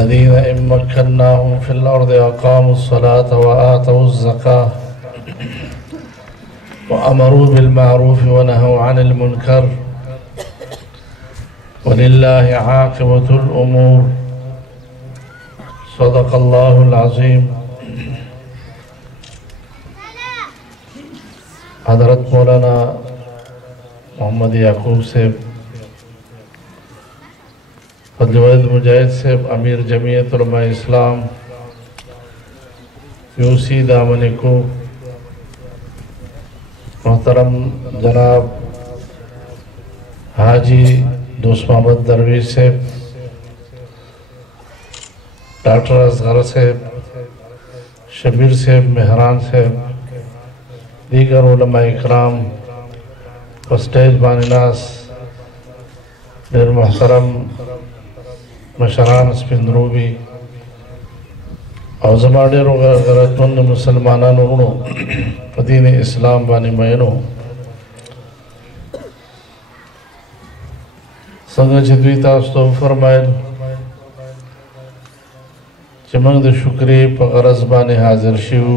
الذين إن مكناهم في الأرض أقاموا الصلاة وآتوا الزكاة وأمروا بالمعروف ونهوا عن المنكر ولله عاقبة الأمور. صدق الله العظيم. حضرت مولانا محمد یعقوب صاحب فضل ولد مجاہد صاحب امیر جمعیت علماء اسلام یوسی دامن کو، محترم جناب حاجی دوست محمد درویش صاحب، ڈاکٹر اصغر صاحب، شبیر صاحب، مہران صاحب، دیگر علماء اکرام سٹیج بانی ناس، دیر محترم مشران سپندروبی او زما ډیرو غیرتمند مسلمانانو ورونو په دین اسلام باندې مینو، څنګه چې دوی تاسو ته فرمایل چې موږ د شکرې په غرض باندې حاضر شو،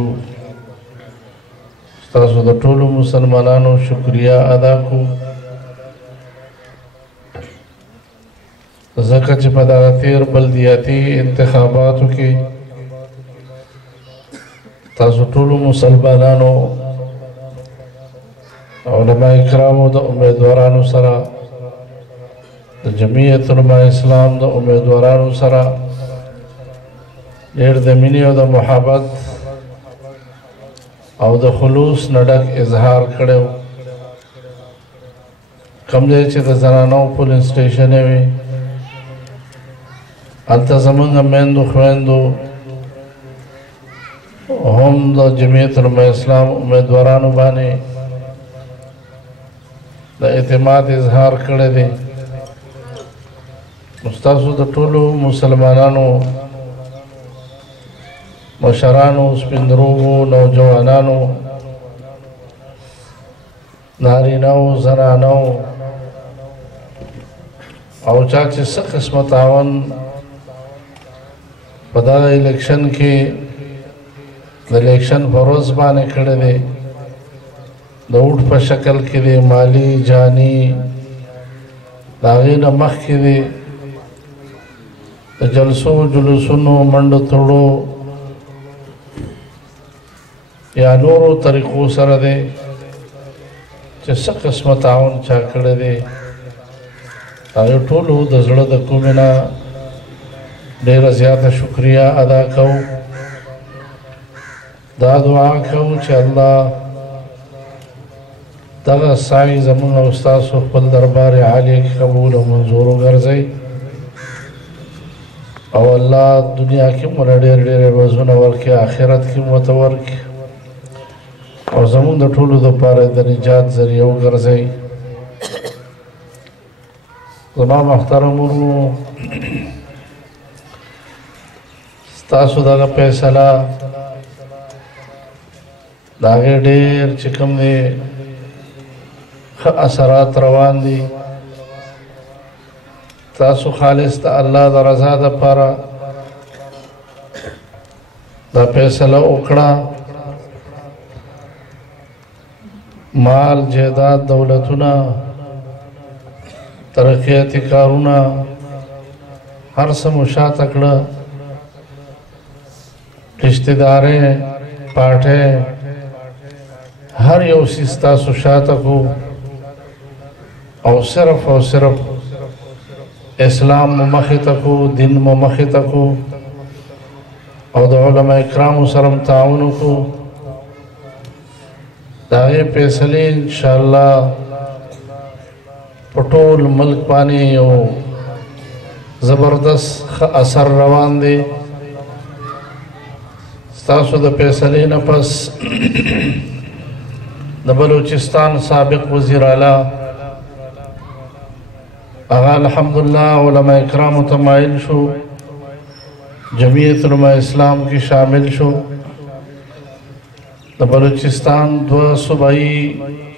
تاسو د ټولو مسلمانانو شکریہ ادا کو، ځکه چې په دغه تیر بلدیاتي انتخاباتو کې تاسو ټولو مسلمانانو علماء کرامو د امیدوارانو سره، د جمعیت علماء اسلام د امیدوارانو سره ډېر د مینې او د محبت او د خلوص نه ډک اظهار کړی. کوم ځای چې د زنانو پولینګ سټیشن وي هلته زموږ میندو خویندو هم د جمعیت علماء اسلام امیدوارانو باندې د اعتماد اظهار کړی دی. ستاسو د ټولو مسلمانانو مشرانو، سپندروغو، نوجوانانو، نارینو، زنانو او چا چې څه قسمه تعاون په دغه الیکشن کې د الیکشن په ورځ باندې کړی دی، د اوټ په شکل کې دی، مالی جانی د هغې نه مخکې دی، د جلسو جلوسونو منډو تړو یا نورو طریقو سره دی چې څه قسمه تعاون چا کړی دی، هغې ټولو د زړه د کومې نه ډېره زیاته شکریه ادا کوو. دا دعا کوو چې الله دغه سعی زموږ او ستاسو خپل دربار عالی کې قبول او منظور وګرځوي او الله دنیا کې مو ډېر ډېر عوضونه ورکړي، آخرت کې مو ورته ورکړي او زموږ د ټولو دپاره د نجات ذریعه وګرځوي. زما محترم ورونو، ستاسو دغه فیصله د هغې ډېر چې کوم دی ښه اثرات روان دي. تاسو خالص د الله د رضا دپاره دا فیصله وکړه، مال، جیداد، دولتونه، ترقیاتي کارونه هر څه مو شاته کړه، رشتهدارۍ، پاټۍ، هر یو څیز تاسو شاته کو او صرف او صرف اسلام مو مخې ته کو، دین مو مخې ته کو او د علماء کرامو سره م تعاون وکړو. د هغې فیصلې انشاءالله په ټول ملک باندې یو زبردست ښه اثر روان دی. ستاسو د فیصلې نه پس د بلوچستان سابق وزیر اعلی هغه الحمدلله علماء کرامو ته مایل شو، جمعیت علماء اسلام کې شامل شو. د بلوچستان 2 صوبائی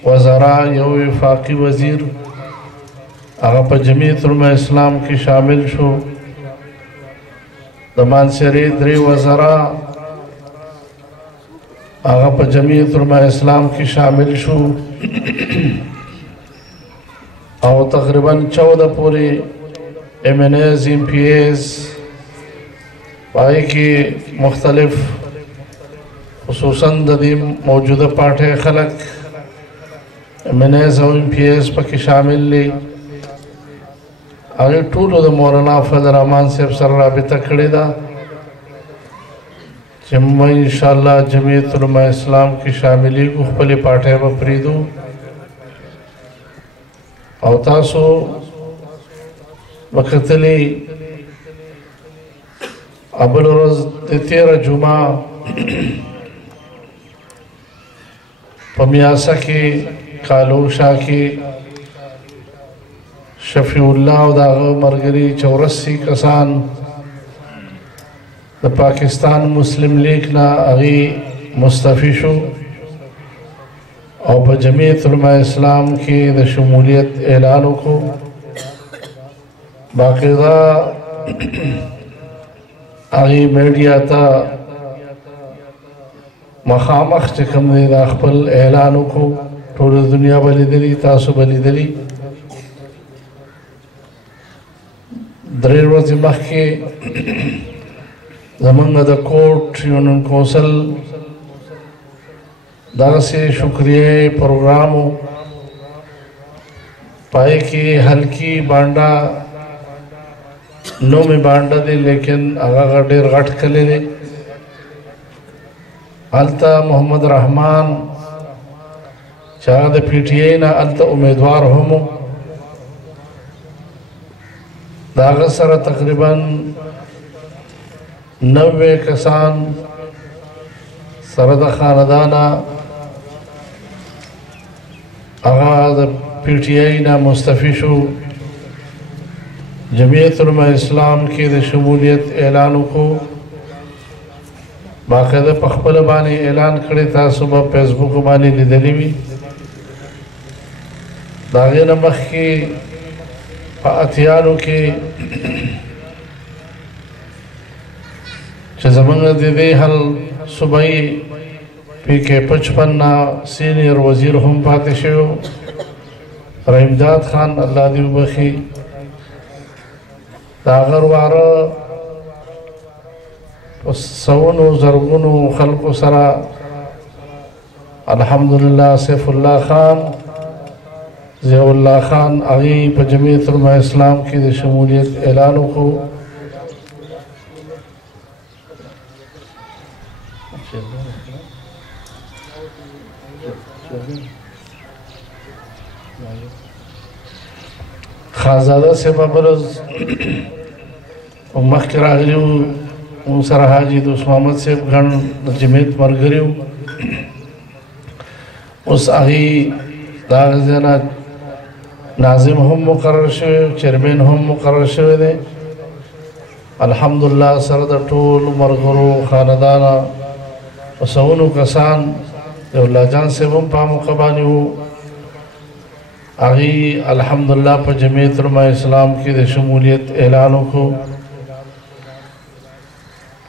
وزرا، یو وفاقی وزیر هغه په جمعیت علماء اسلام کې شامل شو. د مانسهرې 3 وزرا هغه په جمعیت علماء اسلام کې شامل شو او تقریبا 14 پورې MNAs MPAs پای کې مختلف خصوصا د دې موجوده پارټۍ خلک MNAs او MPAs پکې شامل دي هغه ټولو د مولانا فضل الرحمن صاحب سره رابطه کړې ده چې موږ ان شاء الله جمعیت علماء اسلام کې شاملېږو خپلې پارټۍ به پرېږدو او تاسو به کتلې بله ورځ د تېره جمعه په میاسه کې کالوشا کې شفیع الله او د هغه ملګري 84 کسان د پاکستان مسلم لیگ نه هغې مستعفي شو او په جمعیت علماء اسلام کې د شمولیت اعلان وکړو باقاعده هغې میډیا ته مخامخ چې کوم دی دا خپل اعلان وکړو ټوله دنیا به لیدلي تاسو به لیدلي 3 ورځې مخکې زمونږ د کوټ یونین کونسل دغسې شکریه پروګرام و پای کې هلکی بانډا نومې بانډا دی لیکن هغه ډېر غټ کلی دی هلته محمد رحمان چې هغه د PTI نه هلته امیدوار هم و د هغه سره تقریبا 90 کسان سره د خاندانه هغه د PTI نه مستعفي شو جمعیت علماء اسلام کې د شمولیت اعلان وکړو باقاعده په خپله باندې اعلان کړی تاسو به فیسبوک باندې لیدلی وي د هغې نه مخکې په اتیانو کې چې زمونږ د دې حل صوبایي PK 55 نه سینیر وزیر هم پاتې شوی رحیمداد خان الله دې وبخي د هغه ورواره په سوونو زرګونو خلکو سره الحمدلله سیف الله خان ضیاء الله خان هغې په جمعیت علماء اسلام کې د شمولیت اعلان وکړو خانزاده صاحب بله ورځ مخکې راغلي وو موږ سره حاجي دوست محمد صاحب ګڼ د جمعیت ملګري وو اوس هغې د هغه ځای نه ناظم هم مقرر شوی چیرمین هم مقرر شوی دی الحمدلله سره د ټولو ملګرو خاندانه په سوونو کسان د الله جان صاحب هم په موقع باندې وو هغې الحمدلله په جمعیت علماء اسلام کې د شمولیت اعلان وکړو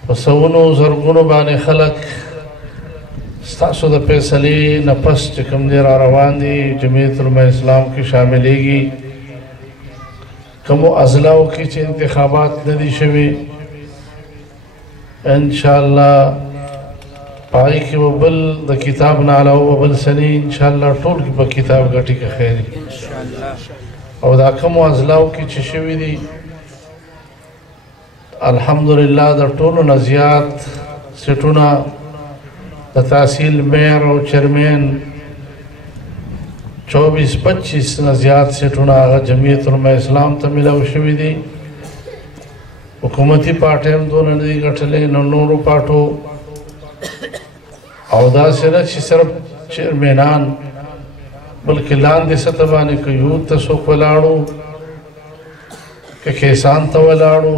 په سوونو زرګونو باندې خلک ستاسو د فیصلې نه پس چې کوم دی را روان دي جمعیت علماء اسلام کې شاملېږي کومو اضلاعو کې چې انتخابات نه دي شوي انشاءالله پای کې به بل د کتاب نه علاوه به بل سنې انشاءالله ټول به کتاب ګټي که خیر او دا کومو اضلاعو کې چې شوي دي الحمدلله د ټولو نه زیات سیټونه د تحصیل میر او چیرمین 24-25 نه زیات سیټونه هغه جمعیت علماء اسلام ته میلاو شوي دي حکومتي پارټۍ هم دونه نه دي ګټلې نو نورو پارټو او داسې نه چې صرف چیرمینان بلکې لاندې سطح باندې که یوت ته څوک ولاړو که کیسان ته ولاړو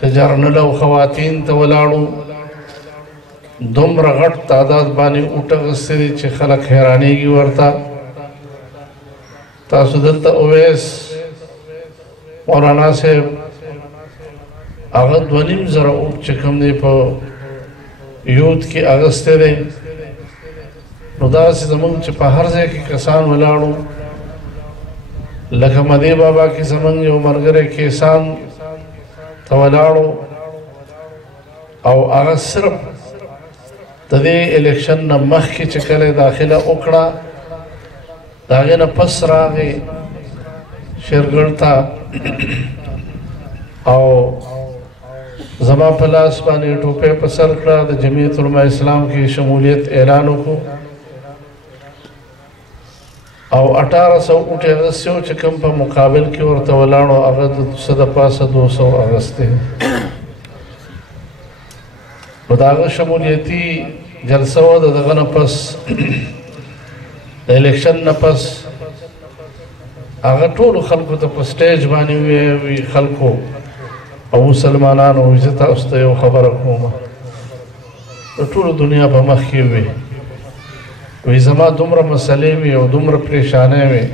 که جرنل او خواتین ته ولاړو دومره غټ تعداد باندې اوټه غستې دي چې خلک حیرانېږي ورته تاسو دلته اویس مولانا صاحب هغه 2.5 زره اوټ چې کوم دی په یوت کې اغستی دی نو داسې زمونږ چې په هر ځای کې کسان ولاړو لکه مدی بابا کې زمونږ یو ملګری کیسان ته ولاړو او هغه صرف د دې الیکشن نه مخکې چې کله داخله وکړه د هغې نه پس راغی شیرګل ته او زما په لاس باندې ټوپۍ په سر کړه د جمعیت علماء اسلام کې شمولیت اعلان وکړو او 1800 اوټې اغستې وو چې کوم په مقابل کې ورته ولاړو هغه د څه د پاسه 200 اغستې نو د هغه شمولیتي جلسه وه د دغه نه پس د الیکشن نه پس هغه ټولو خلکو ته په سټیج باندې وی خلکو او مسلمانانو زه تاسو ته یو خبره کوم د ټولو دنیا په مخ کې وی زما دومره مسلې وي او دومره پریشانۍ وي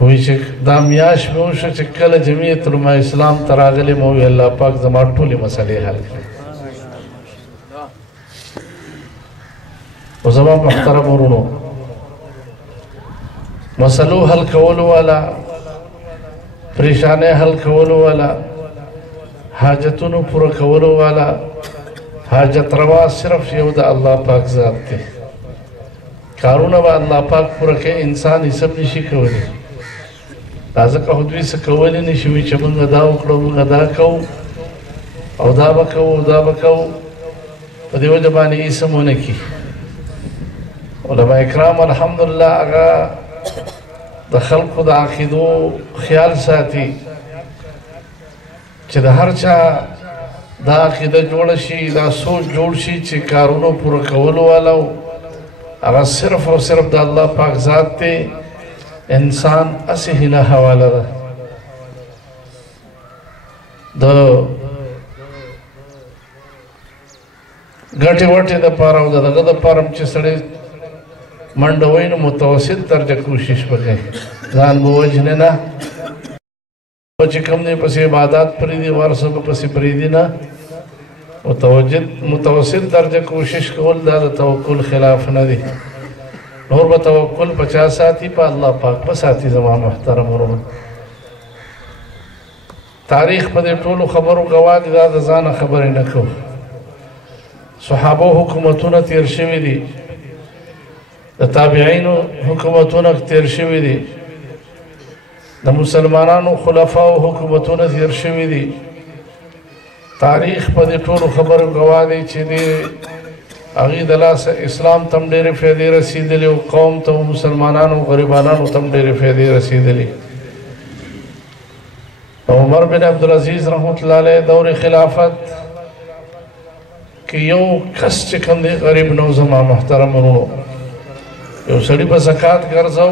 وی چې دا میاشت مې وشو چې کله جمعیت علماء اسلام ته راغلی مو وی الله پاک زما ټولې مسلې حل کړي او زما محترم ورونو مسلو حل کولو والا پریشانۍ حل کولو والا حاجتونو پوره کولو والا حاجت روا صرف یو د الله پاک ذات دی کارونه به الله پاک پوره کوي انسان یې سب نشي کولی دا ځکه خو دوی څه کولی نشي وي چې موږ دا وکړو موږ دا کوو او دا به کوو دا به کوو په دې وجه باندې یې څه ونه کړي علما کرام الحمدلله هغه د خلقو د عقیدو خیال ساتي چې د هر چا دا عقیده جوړه شي دا سوچ جوړ شي چې کارونو پوره کولو والا هغه صرف او صرف د الله پاک ذات دی انسان هسې هیله حواله ده د ګټې وټې دپاره او د دغه دپاره چې سړی منډه وایي نو متوسط درجه کوشش وکړي ځان به وژنې نه چې کوم دی پسې عبادات پرېږدي ورسه به پسې پرېږدي نه متوسط درجه کوشش کول دا د توکل خلاف نه دی نور به توکل په چا ساتي په الله پاک به ساتي زما محترم ورونو تاریخ په دې ټولو خبرو ګواه دي دا د ځانه خبرې نه کوو صحابو حکومتونه تیر شوي دي د تابعینو حکومتونه تیر شوي دي د مسلمانانو خلفاو حکومتونه تیر شوي دي تاریخ په دې ټولو خبرو ګواه دی چې د هغې د لاسه اسلام ته هم ډېرې فایدې رسېدلې او قوم ته او مسلمانانو غریبانانو ته هم ډېرې فایدې رسېدلې عمر بن عبدالعزیز رحمت الله علیه دور خلافت کې یو کس چې کوم دی غریب نه و زما محترم ورونو یو سړي به زکات ګرځو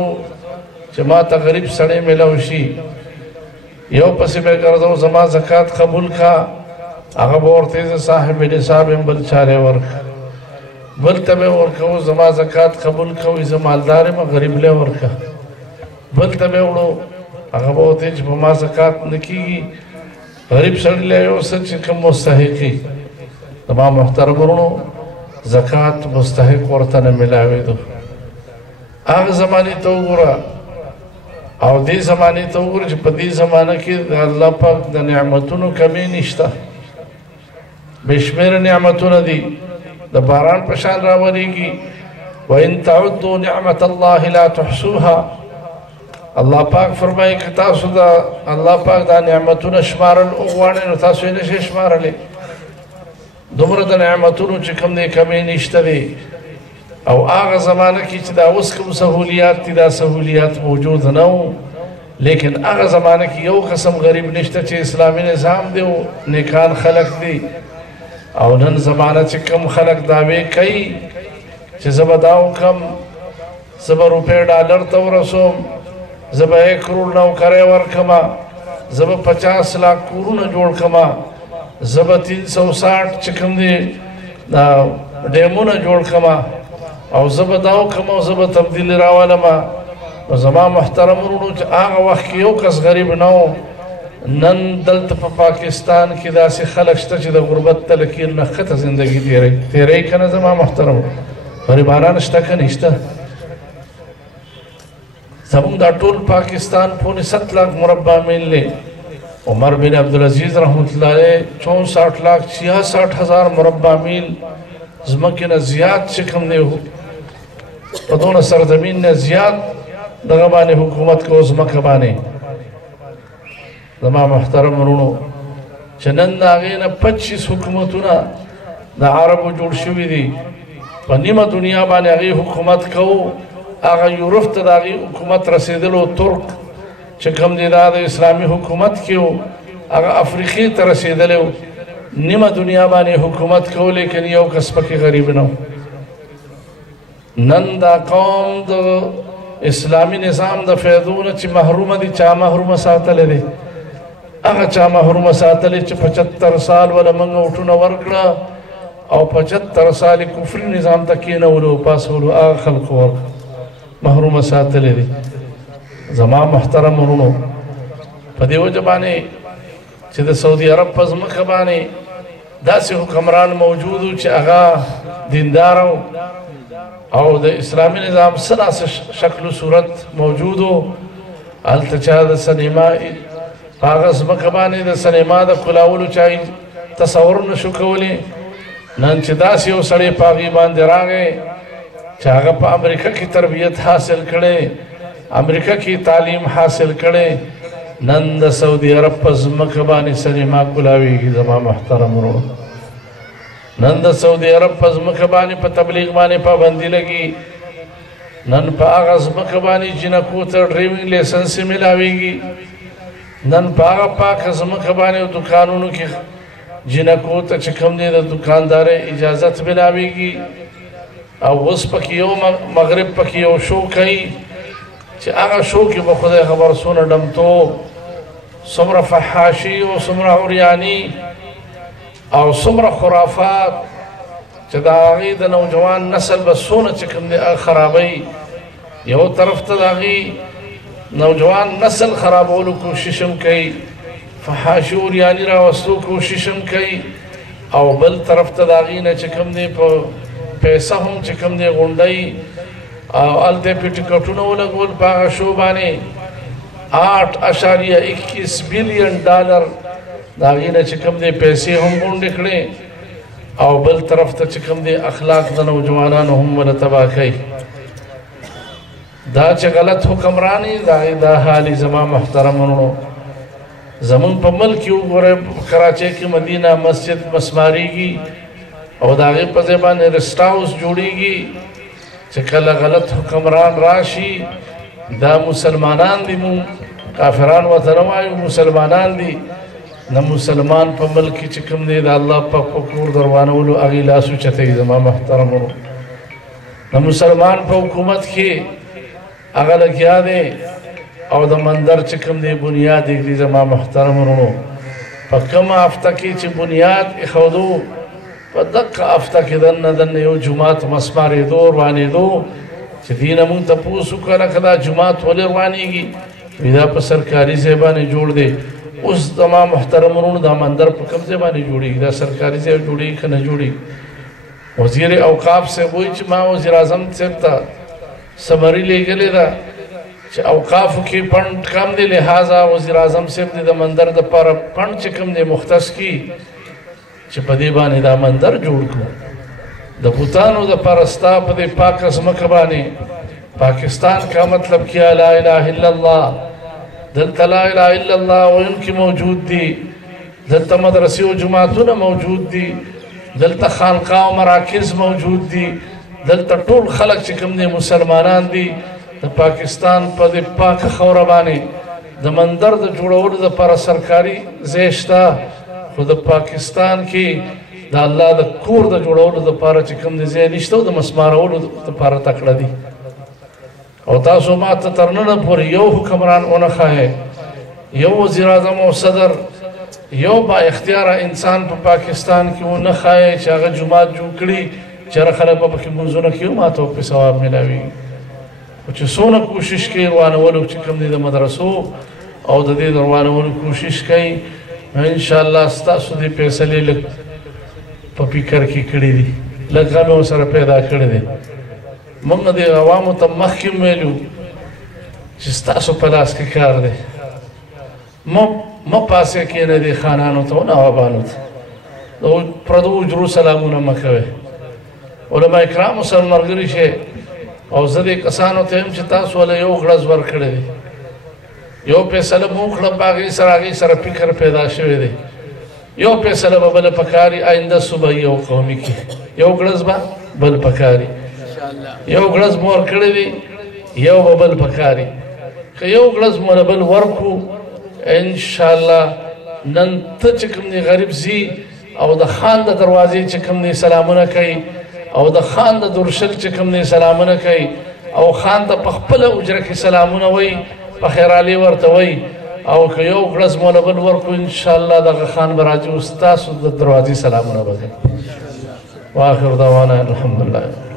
چې ما ته غریب سړی میلاو شي یو پسې به ګرځو زما زکات قبول کا هغه به ورته زه صاحب نصاب یم بل چاره ورکړه بل ته به ورکوو زما زکات قبول کوي زه مالدار یم غریب لی ورکړه بل ته به وړو هغه به ورته چې په ما زکات نه کېږي غریب سړي لی یو څه چې کوم مستحقي زما محترم ورونو زکات مستحق ورته نه میلاوېدو هغه زمانې ته وګوره او دې زمانې ته وګوره چې په دې زمانه کې د الله پاک د نعمتونو کمی نشته بې شمېره نعمتونه دي د باران په شان راورېږي وان تعدوا نعمت الله لا تحصوها الله پاک فرمایي که تاسو د الله پاک دا نعمتونه شمارل وغواړئ نو تاسو یې نشئ شمارلی دومره د نعمتونو چې کوم دی کمی نشته دی او هغه زمانه کې چې دا اوس کوم سهولیات دي دا سهولیات موجود نه وو لیکن هغه زمانه کې یو قسم غریب نشته چې اسلامي نظام دی او نیکان خلق دي او نن زمانه چې کوم خلق دعوې کوي چې زه به دا وکړم زه به روپۍ ډالر ته ورسوم زه به 1 کروڑ نوکرۍ ورکړمه زه به 50 لاک کورونه جوړ کړمه زه به 360 چې کوم دی ډیمونه جوړ کړمه او زه به دا وکړم او زه به تبدیلي راولمه نو زما محترم ورونو چې هغه وخت کې یو کس غریب نه و نن دلته په پاکستان کې داسې خلک شته چې د غربت تلکیر نه ښکته زندګي تیروي که نه زما محترم غریبانان شته که نشته زمونږ دا ټول پاکستان پونې 7 लाख مربع میل دی عمر بن عبدالعزیز رحمت الله علیه 64,66,000 مربع میل ځمکې نه زیات چې کوم دی په دونه سرزمین نه زیات دغه باندې حکومت کوو ځمکه باندې زما محترم ورونو چې نن د هغې نه 25 حکومتونه د عربو جوړ شوي دي په نیمه دنیا باندې هغې حکومت کوو هغه یورپ ته د هغې حکومت رسېدلو ترک چې کوم دی دا د اسلامي حکومت کې و هغه افریقې ته رسېدلی و نیمه دنیا باندې حکومت کوو لیکن یو کس پکې غریب نه و نن دا قوم د اسلامي نظام د فیضو نه چې محرومه دي چا محرومه ساتلی دی هغه چا محرومه ساتلی چې 75 سال وله موږ وټونه ورکړه او 75 سال کفري نظام ته کېنولو پاسولو هغه خلکو ورکړه محرومه ساتلی دی زما محترم ورونو په دې وجه باندې چې د سعودي عرب په ځمکه باندې داسې حکمران موجود و چې هغه دیندار او د اسلامي نظام څه داسې شکل و صورت موجود و هلته چا د سینما په هغه ځمکه باندې د سینما د کلاولو چا تصور نشو کولی نن چې داسې یو سړی په هغې باندې راغی چې هغه په امریکا کې تربیت حاصل کړی امریکا کې تعلیم حاصل کړی نن د سعودي عرب په ځمکه باندې سینما کولاویږي زما محترم ورونو نن د سعودي عرب په ځمکه باندې په تبلیغ باندې پابندي لګي نن په هغه ځمکه باندې جنکو ته ډرایوینګ لیسنس میلاویږي نن په هغه پاکه ځمکه باندې دکانونو کې جنکو ته چې کوم دی د دکاندارۍ اجازت میلاویږي او اوس پکې یو مغرب پکې یو شو کوي چې هغه شو کې به خدای خبر څومره ډمتوب څومره فحاشي او څومره عریاني او څومره خرافات چې د هغې د نوجوان نسل به څونه چې کوم دی هغه خرابوي یو طرف ته د هغې نوجوان نسل خرابولو کوشش هم کوي فحاشي عریاني راوستو کوشش هم کوي او بل طرف ته د هغې نه چې کوم دی په پیسه هم چې کوم دی غونډوي او هلته پې ټکټونه ولګول په هغه شو باندې 8.21 بلین ډالر د هغې نه چې کوم دی پیسې هم غونډې کړې او بل طرف ته چې کوم دی اخلاق د نوجوانانو هم ونه تباه کوي دا چې غلط حکمراني دا حالي زما محترمونو زمون په ملک کې وګورئ کراچۍ کې مدینه مسجد مسمارېږي او د هغې په ځای باندې رسټ هاوس جوړېږي چې کله غلط حکمران راشي دا مسلمانان دي مونږ کافران ورته نه وایو مسلمانان دي نه مسلمان په ملک کې چې کوم دی د الله پاک په کور دروانولو هغې لاس اوچتوي زما محترمونو د مسلمان په حکومت کې هغه لګیا دی او د مندر چې کوم دی بنیاد ایږدي زما محترمونو په کومه هفته کې چې بنیاد ایښودو په دقه هفته کې دننه یو جومات مسمارېدو روانېدو چې دې نه مونږ تپوس وکړه که دا جومات ولې روانېږي وایي دا په سرکاري ځای باندې جوړ دی اوس زما محترم ورونو دا مندر په کوم ځای باندې جوړېږي دا سرکاري ځای جوړېږي که نه جوړېږي وزیر اوقاف صاحب وایي چې ما وزیر اعظم صاحب ته سمري لیږلې ده چې اوقافو کې فنډ کم دی لہذا وزیر اعظم صاحب دې د مندر دپاره فنډ چې کوم دی مختص کړي چې په دې باندې دا مندر جوړ کړو د بوتانو دپاره ستا په دې پاکه ځمکه باندې پاکستان کا مطلب کیا لا اله الا الله دلته لا اله الا الله ویونکي موجود دي دلته مدرسې او جوماتونه موجود دي دلته خانقاه او مراکز موجود دي دلته ټول خلک چې کوم دی مسلمانان دي د پاکستان په دې پاکه خوره باندې د مندر د جوړولو دپاره سرکاري ځای شته خو د پاکستان کې د الله د کور د جوړولو دپاره چې کوم دی ځای نشته او د مسمارولو دپاره تکړه دي او تاسو ما ته تر ننه پورې یو حکمران ونه ښایئ یو وزیر اعظم او صدر یو با اختیاره انسان په پاکستان کې ونه ښایئ چې هغه جومات جوړ کړي چې هر خلک به پکې لمونځونه کوي ما ته پرې ثواب میلاویږي خو چې څونه کوشش کوي روانولو چې کوم دی د مدرسو او د دې روانولو کوشش کوي ان شاء الله ستاسو دې فیصلې لږ په فکر کې کړي دي لږ غم سره پیدا کړی دی موږ د عوامو ته مخکې ویلو چې ستاسو په لاس کې کار دی مه پاسې کښېنئ دې خانانو ته نوابانو ته د پردو اجرو سلامونه مه کوئ علما کرامو سره ملګري شئ او زه دې کسانو ته یم چې تاسو له یو غړز ورکړی دی یو فیصله مو وکړه په هغې سره فکر پیدا شوی دی یو فیصله به بله پکاري آینده صوبایي او قومي کې یو غړز به بل پکاري یو غړز مو ورکړی دی یو به بل پکاري که یو غړز مو له بل ورکړو انشاءالله نن ته چې کوم دی غریب ځي او د خان د دروازې چې کوم دی سلامونه کوي او د خان د درشل چې کوم دی سلامونه کوي او خان ته په خپله اجره کې سلامونه وایي په خیرالي ورته وایي او که یو غړز مو له بل ورکړو انشاءالله دغه خان به راځي او ستاسو د دروازې سلامونه به کوي واخر دعوانا الحمدلله